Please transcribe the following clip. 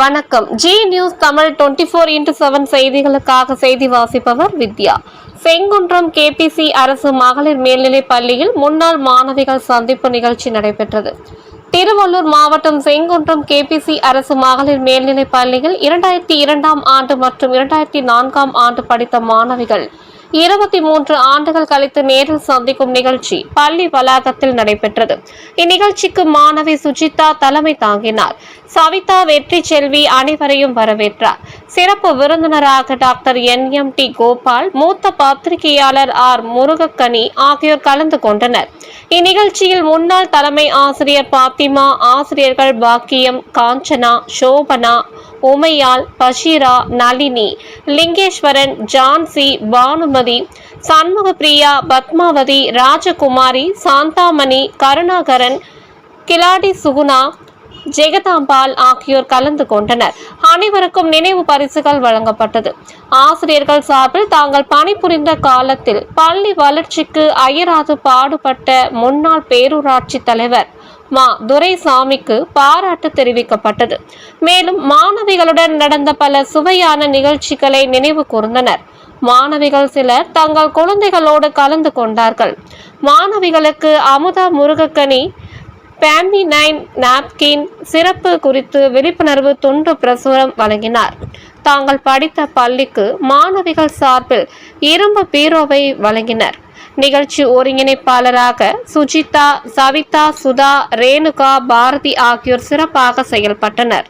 வணக்கம். G news Tamil 24x7 செய்திகளுக்காக செய்தி வாசிப்பவர் வித்யா. செங்குன்றம் கேபிசி அரசு மகளிர் மேல்நிலைப் பள்ளியில் முன்னாள் மாணவிகள் சந்திப்பு நிகழ்ச்சி நடைபெற்றது. திருவள்ளூர் மாவட்டம் செங்குன்றம் கேபிசி அரசு மகளிர் மேல்நிலைப் பள்ளியில் 2002ஆம் ஆண்டு மற்றும் 2004ஆம் ஆண்டு படித்த மாணவிகள் 23 ஆண்டுகள் கழித்து நேரில் சந்திக்கும் நிகழ்ச்சி பள்ளி வளாகத்தில் நடைபெற்றது. இந்நிகழ்ச்சிக்கு மாணவி சுஜிதா தலைமை தாங்கினார். சவிதா வெற்றி செல்வி அனைவரையும் வரவேற்றார். சிறப்பு விருந்தினராக டாக்டர் NMT கோபால், மூத்த பத்திரிகையாளர் R முருகக்கனி ஆகியோர் கலந்து கொண்டனர். இந்நிகழ்ச்சியில் முன்னாள் தலைமை ஆசிரியர் பாத்திமா, ஆசிரியர்கள் பாக்கியம், காஞ்சனா, சோபனா, உமையால், பஷீரா, நளினி, லிங்கேஸ்வரன், ஜான்சி, பானுமதி, சண்முகப்பிரியா, பத்மாவதி, ராஜகுமாரி, சாந்தாமணி, கருணாகரன், கிலாடி சுகுணா, ஜெகதாம்பாள் ஆகியோர் கலந்து கொண்டனர். அனைவருக்கும் நினைவு பரிசுகள் வழங்கப்பட்டது. ஆசிரியர்கள் சார்பில் தாங்கள் பணிபுரிந்த காலத்தில் பள்ளி வளர்ச்சிக்கு அயராது பாடுபட்ட முன்னாள் பேரூராட்சி தலைவர் மா துரைசாமிக்கு பாராட்டு தெரிவிக்கப்பட்டது. மேலும் மாணவிகளுடன் நடந்த பல சுவையான நிகழ்ச்சிகளை நினைவு கூர்ந்தனர். மாணவிகள் சிலர் தங்கள் குழந்தைகளோடு கலந்து கொண்டார்கள். மாணவிகளுக்கு அமுதா முருகக்கனி பேம்பி 9 நாப்கின் சிறப்பு குறித்து விழிப்புணர்வு துண்டு பிரசுரம் வழங்கினார். தாங்கள் படித்த பள்ளிக்கு மாணவிகள் சார்பில் இரும்பு பீரோவை வழங்கினர். நிகழ்ச்சி ஒருங்கிணைப்பாளராக சுஜிதா, சவிதா, சுதா, ரேணுகா, பாரதி ஆகியோர் சிறப்பாக செயல்பட்டனர்.